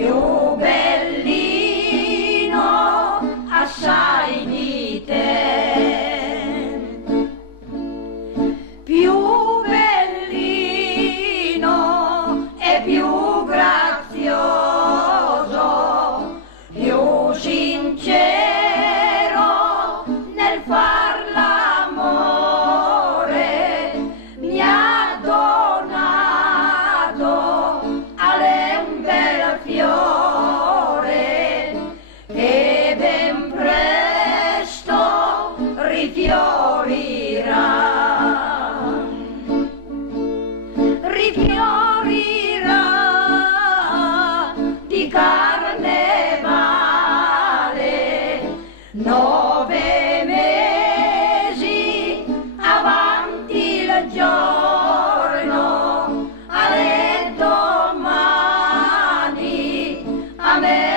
più bellino assai di te, più bellino e più grazioso, più sincero nel far l'amore, mi ha donato ale un bel fiore che ben presto rifiorirà, rifiorirà di carnevale 9 mesi avanti il giorno, alle domani a me